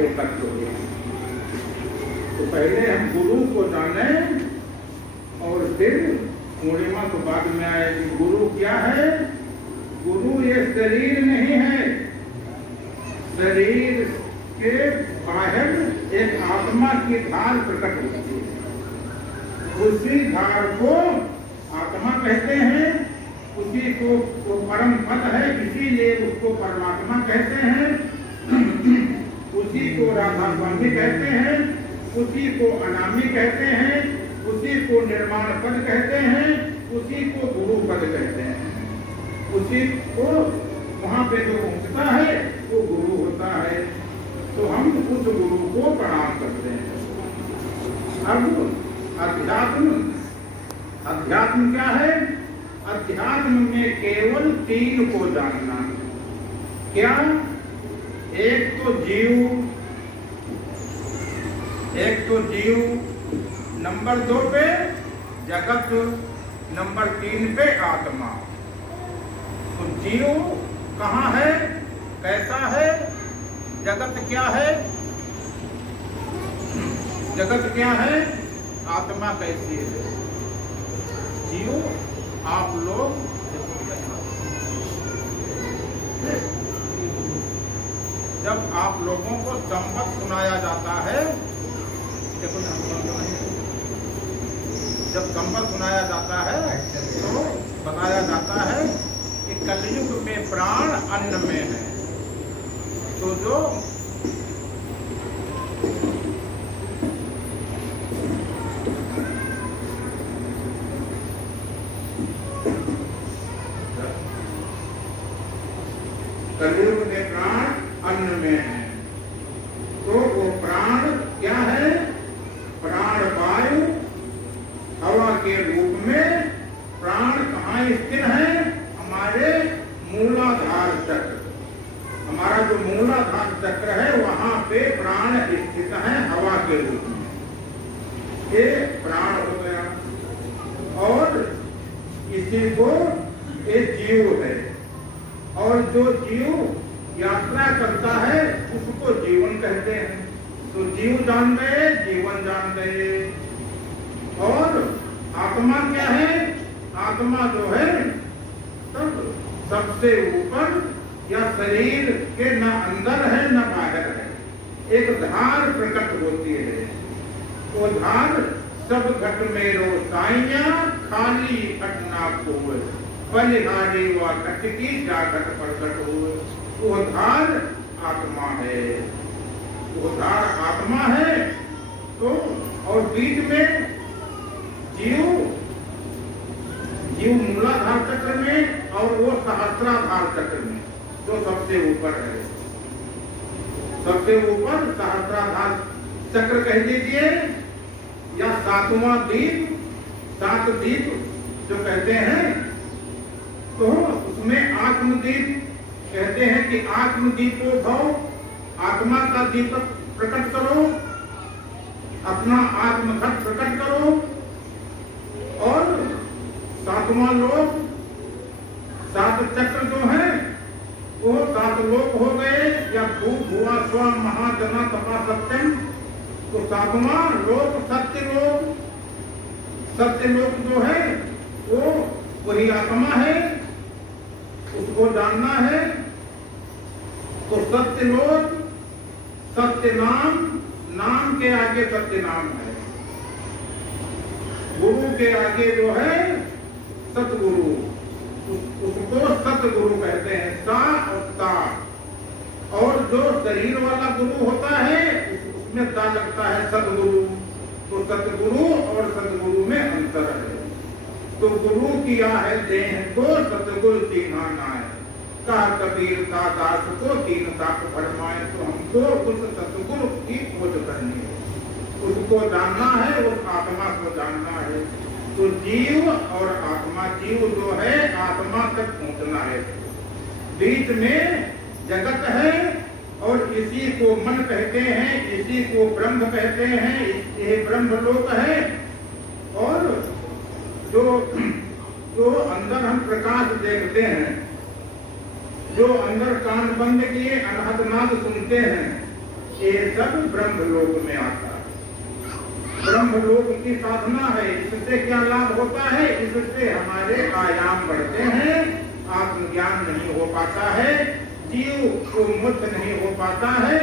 एकत्र हुए। तो पहले हम गुरु को जाने और फिर पूर्णिमा तो बाद में आएगी। गुरु क्या है? गुरु ये शरीर नहीं है, शरीर के बाहर एक आत्मा की धार प्रकट होती है, उसी धार को आत्मा कहते हैं, उसी को वो परम पद है, इसीलिए उसको परमात्मा कहते हैं, उसी को राधा स्वामी कहते हैं, उसी को अनामी कहते हैं, उसी को निर्माण पद कहते हैं, उसी को गुरु पद कहते हैं। उसी को वहाँ पे जो पहुँचता है वो गुरु होता है। तो हम उस गुरु को प्रणाम करते हैं। अब अध्यात्म, अध्यात्म क्या है? अध्यात्म में केवल 3 को जानना। क्या? एक तो जीव, नंबर 2 पे जगत, नंबर 3 पे आत्मा। तो जीव कहाँ है, कैसा है, जगत क्या है, जगत क्या है, आत्मा कैसी है। जीव आप लोग जब आप लोगों को संपत सुनाया जाता है, जब संपत सुनाया जाता है तो बताया जाता है कि कलयुग में प्राण अन्न में है। तो जो कलयुग में प्राण अन्न में है, तो वो प्राण क्या है? प्राण वायु हवा के रूप में प्राण कहाँ स्थित है? हमारे मूलाधार चक्र, हमारा जो मूलाधार चक्र है वहां पे प्राण स्थित है हवा के रूप में। ये प्राण हो गया। और इसी को ये जीव है। और जो जीव यात्रा करता है उसको जीवन कहते हैं। तो जीव जान गए, जीवन जान गए। और आत्मा क्या है? आत्मा जो है तब सबसे ऊपर या शरीर के न अंदर है न बाहर है, एक धार प्रकट होती है। वो धार सब घट में रो साइया खाली घटना को बलिहारी व घट की जागट प्रकट हुए। वो धार आत्मा है, वो धार आत्मा है। तो और बीच में जीव मूलाधार चक्र में और वो सहस्त्राधार चक्र में जो सबसे ऊपर है। सबसे ऊपर सहस्त्राधार चक्र कह दीजिए या 7वां दीप, 7 दीप जो कहते हैं, तो उसमें आत्मदीप कहते हैं कि आत्मदीपो भव, आत्मा का दीपक प्रकट करो, अपना आत्मघट प्रकट करो। और 7वां लोक, 7 चक्र जो है वो 7 लोक हो गए या भू भुआ स्व महाजना तपा सत्यम। तो 7वां लोक सत्य लोक, सत्य लोक जो है वो वही आत्मा है, उसको जानना है। तो सत्य लोक, सत्य नाम, नाम के आगे सत्य नाम है। गुरु के आगे जो है सतगुरु, उसको सतगुरु कहते हैं। सा और ता। और जो शरीर वाला गुरु होता है उसमें ता लगता है सतगुरु। तो सतगुरु और सतगुरु में अंतर है। तो गुरु किया है देह को, सतगुरु तीना नाय। कहा कबीर का दास को तीन ताक फरमाए। तो हमको उस सतगुरु की खोज करनी है, उसको जानना है, उस आत्मा को जानना है। तो जीव और आत्मा, जीव जो है आत्मा तक पहुंचना है। बीच में जगत है और इसी को मन कहते हैं, इसी को ब्रह्म कहते हैं, ये ब्रह्म लोक है। और जो अंदर हम प्रकाश देखते हैं, जो अंदर कान बंद किए अनहद नाद सुनते हैं, ये सब ब्रह्मलोक में आता है। ब्रह्मलोक की साधना है। इससे क्या लाभ होता है? इससे हमारे आयाम बढ़ते हैं, आत्मज्ञान नहीं हो पाता है, जीव को मुक्त नहीं हो पाता है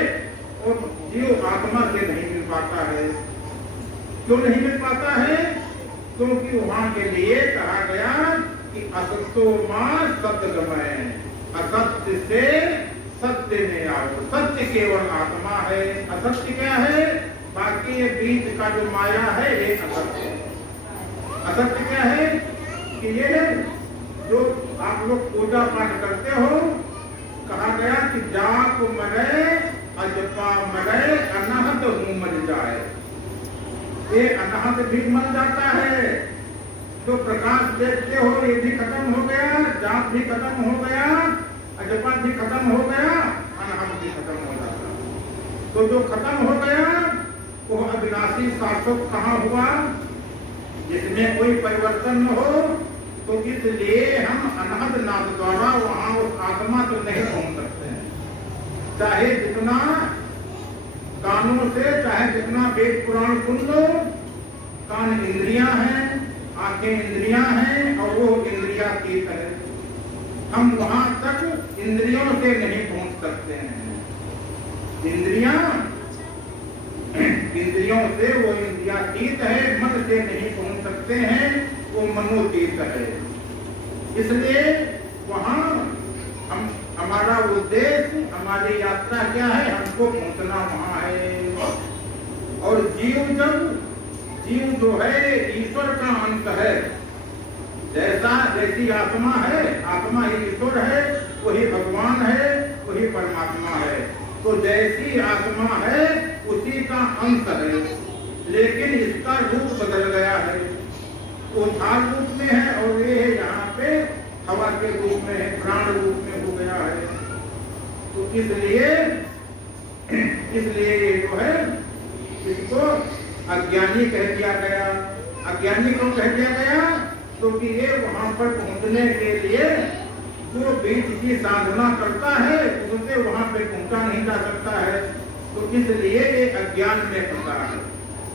और जीव आत्मा से नहीं मिल पाता है। क्यों नहीं मिल पाता है? क्योंकि वहां के लिए कहा गया कि असत्यो मां सत्यगमय, असत्य से सत्य में आओ। सत्य केवल आत्मा है, असत्य क्या है? बाकी ये बीच का जो माया है ये असत्य है। असत्य क्या है? कि ये जो आप लोग पूजा पाठ करते हो, कहा गया कि जाप मरे अजपा मरे अनाहत हूं मर जाए। ये अनाहत भी मर जाता है। जो प्रकाश देखते हो ये भी खत्म हो गया, जाप भी खत्म हो गया, अजपा भी खत्म हो गया, अनाहत भी खत्म हो जाता। तो जो खत्म हो गया वो अविनाशी शाश्वत कहाँ हुआ? जिसमें कोई परिवर्तन न हो। तो इसलिए हम अनहद नाद द्वारा वहां उस आत्मा तो नहीं पहुंच सकते हैं। चाहे जितना कानों से, चाहे जितना वेद पुराण सुन लो, कान इंद्रियां हैं, आंखें इंद्रियां हैं और वो इंद्रियातीत है। हम वहां तक इंद्रियों से नहीं पहुंच सकते हैं। इंद्रियों से वो इंद्रियातीत है, मन से नहीं पहुंच सकते हैं, वो मनोतीत है। इसलिए वहां हमारा उद्देश्य, हमारी यात्रा क्या है? हमको पहुंचना वहां है। और जीव जो है ईश्वर का अंत है। जैसी आत्मा है, आत्मा ही ईश्वर है, वही भगवान है, वही परमात्मा है। तो जैसी आत्मा है उसी का अंत है, लेकिन इसका रूप बदल गया है। वो झाड़ रूप में है और ये यहाँ पे हवा के रूप में है, प्राण रूप में हो गया है। तो इसलिए ये जो है इसको अज्ञानी कह दिया गया। अज्ञानी क्यों कह दिया गया? क्योंकि ये वहां पर पहुंचने के लिए जो बीच की साधना करता है उससे वहां पे पहुंचा नहीं जा सकता है। तो इसलिए ये अज्ञान में फंसा है,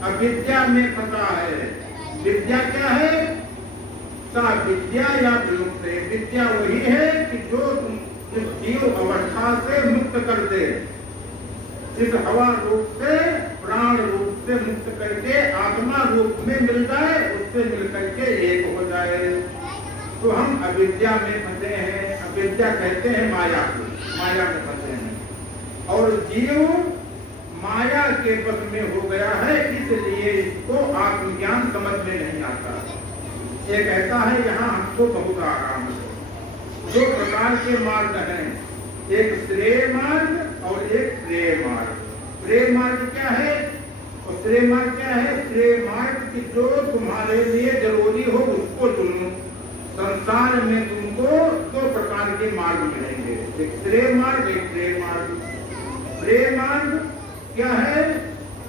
अविद्या में फंसा है। विद्या क्या है? सा विद्या या विमुक्त है। विद्या वही है कि जो इस जीव अवस्था से मुक्त कर दे, इस हवा रूप से, प्राण रूप से मुक्त करके आत्मा रूप में मिल जाए, उससे मिल करके एक हो जाए। तो हम अविद्या में फंसे हैं। अविद्या कहते हैं माया को, माया में फंसे हैं। और जीव माया के बस में हो गया है, इसलिए इसको आत्मज्ञान समझ में नहीं आता। ये कहता है यहाँ हमको बहुत आराम है। दो प्रकार के मार्ग हैं, एक श्रेय मार्ग और एक प्रेय मार्ग। प्रेय मार्ग क्या है और श्रेय मार्ग क्या है? श्रेय मार्ग की जो तुम्हारे लिए जरूरी हो उसको चुनो। संसार में तुमको दो प्रकार के मार्ग मिलेंगे, एक श्रेय मार्ग, एक प्रेय मार्ग। प्रेय मार्ग क्या है?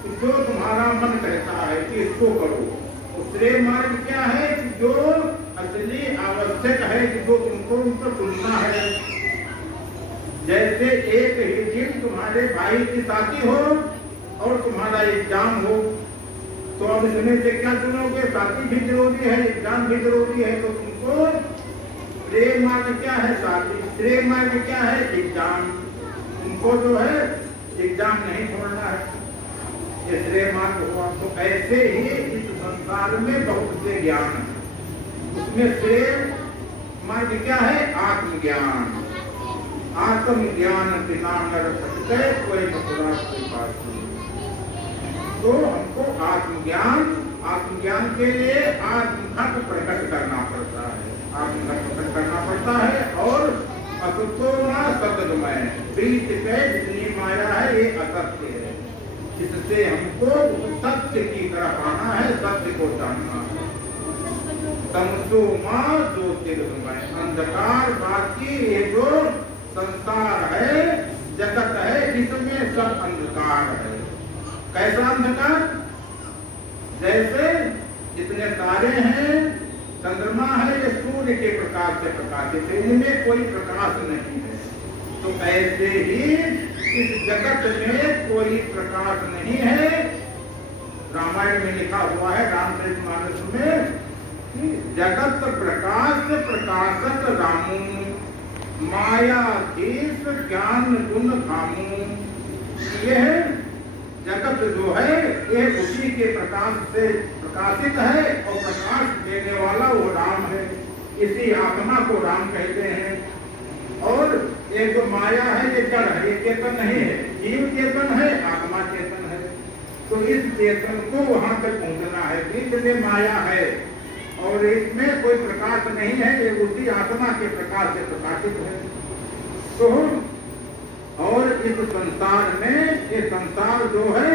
कि जो तुम्हारा मन कहता है कि इसको करो। तो श्रेय मार्ग क्या है? कि जो असली आवश्यक है, कि जो तुमको उनको चुनना है। जैसे एक ही दिन तुम्हारे भाई की शादी हो और तुम्हारा एग्जाम हो, तो अब इसमें से क्या चुनोगे? शादी भी जरूरी है, एग्जाम भी जरूरी है। तो तुमको प्रेय मार्ग क्या है? शादी। श्रेय मार्ग क्या है? एग्जाम। तुमको जो है एग्जाम नहीं छोड़ना है, ये श्रेय मार्ग हुआ। तो ऐसे ही इस संसार में बहुत से ज्ञान है। उसमें श्रेय मार्ग क्या है? आत्मज्ञान। आत्मज्ञान बिना नर भटके कोई मथुरा कोई बात नहीं। तो हमको आत्मज्ञान के लिए आत्मघट प्रकट करना पड़ता है, आत्मघट प्रकट करना पड़ता है। और असत्यो मां सतगमय, बीच के जितनी माया है ये असत्य है। इससे हमको सत्य की तरफ आना है, सत्य को जानना है। तमसो मां ज्योतिर्गमय, अंधकार बाकी ये जो संसार है, जगत है, इसमें सब अंधकार है। कैसा अंधकार? जैसे जितने तारे हैं, चंद्रमा है, ये सूर्य के प्रकाश से प्रकाशित है, इनमें कोई प्रकाश नहीं है। तो ऐसे ही इस जगत में कोई प्रकाश नहीं है। रामायण में लिखा हुआ है, रामचरितमानस में, कि जगत प्रकाश प्रकाशक रामू, मायाधीश ज्ञान गुण धामू। यह जगत जो है ये उसी के प्रकाश से प्रकाशित है और प्रकाश देने वाला वो राम है। इसी आत्मा को राम कहते हैं। और एक जो माया है ये जड़ है, ये चेतन नहीं है। जीव चेतन है, आत्मा चेतन है। तो इस चेतन को वहां तक पहुंचना है। बीच में माया है और इसमें कोई प्रकाश नहीं है, ये उसी आत्मा के प्रकाश से प्रकाशित है। तो और इस संसार में, ये संसार जो है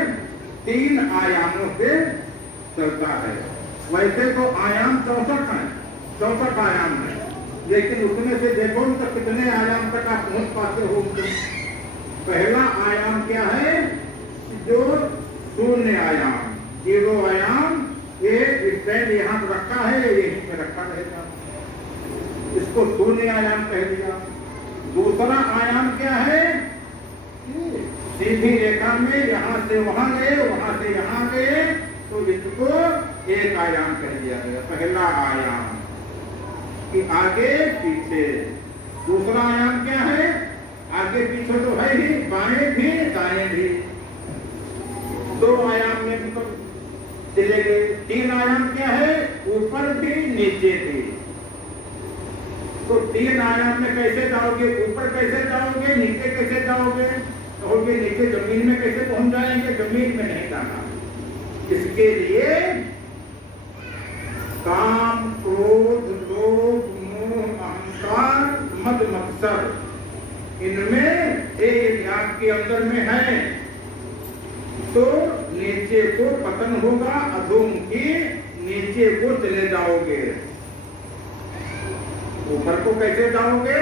3 आयामों से चलता है। वैसे तो आयाम 64 है, 64 आयाम है, लेकिन उसमें से देखो तो कितने आयाम तक आप पहुंच पाते हो। पहला आयाम क्या है, जो शून्य आयाम, 0 आयाम, ये स्टैंड यहाँ पर रखा है, यहीं पे रखा रहेगा, इसको शून्य आयाम कह दिया। दूसरा आयाम क्या है, सीधी रेखा में यहाँ से वहां गए, वहां से यहाँ गए, तो इसको एक आयाम कह दिया गया, पहला आयाम कि आगे पीछे। दूसरा आयाम क्या है, आगे पीछे तो है ही, बाएं भी दाएं भी, 2 आयाम में चले गए। 3 आयाम क्या है, ऊपर भी नीचे भी। तो 3 आयाम में कैसे जाओगे, ऊपर कैसे जाओगे, नीचे कैसे जाओगे, कहोगे नीचे जमीन में कैसे पहुंच जाएंगे, जमीन में नहीं जाना। इसके लिए काम, क्रोध, लोभ, मोह, अहंकार, मद मत्सर, इनमें एक आपके अंदर में है, तो नीचे को पतन होगा, अधोमुखी नीचे को चले जाओगे। ऊपर को कैसे जाओगे,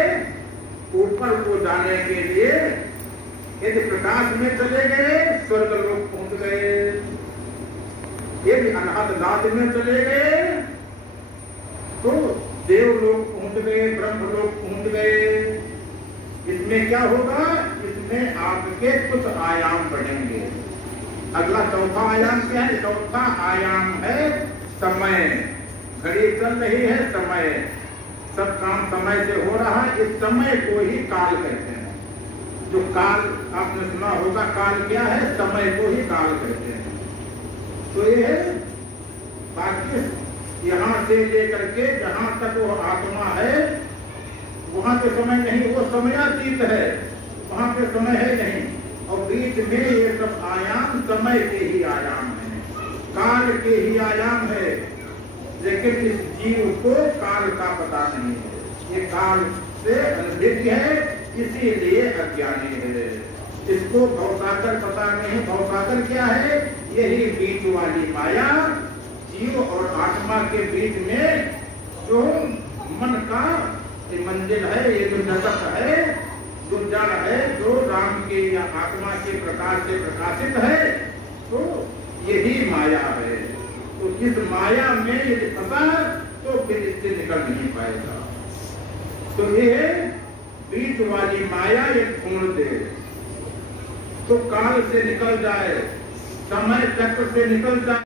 ऊपर को जाने के लिए यदि प्रकाश में चले गए स्वर्ग लोक पहुंच गए, यदि अनाथ दाद में चले गए तो देवलोक पहुंच गए, ब्रह्मलोक पहुंच गए। इसमें क्या होगा, इसमें आपके कुछ आयाम बढ़ेंगे। अगला चौथा आयाम क्या है, चौथा आयाम है समय। घड़ी चल रही है, समय, सब काम समय से हो रहा है, इस समय को ही काल कहते हैं। जो काल आपने सुना होगा, काल क्या है, समय को ही काल कहते हैं। तो ये बाकी यहाँ से लेकर के जहाँ तक वो आत्मा है वहां पे समय नहीं, वो समयातीत है, वहां पे समय है नहीं। और बीच में ये सब आयाम समय के ही आयाम है, काल के ही आयाम है। लेकिन इस जीव को काल का पता नहीं है, ये काल से अनभिज्ञ है, इसीलिए अज्ञानी है। इसको भवसागर पता नहीं। भवसागर क्या है, यही बीच वाली माया, जीव और आत्मा के बीच में जो मन का मंदिर है, ये जो जगत है, जो जड़ है, जो राम के या आत्मा के प्रकाश से प्रकाशित है, तो यही माया है। तो इस माया में यदि फंसा तो फिर इससे निकल नहीं पाएगा। तो ये बीच वाली माया ये छोड़ दे तो काल से निकल जाए, समय चक्र से निकल जाए।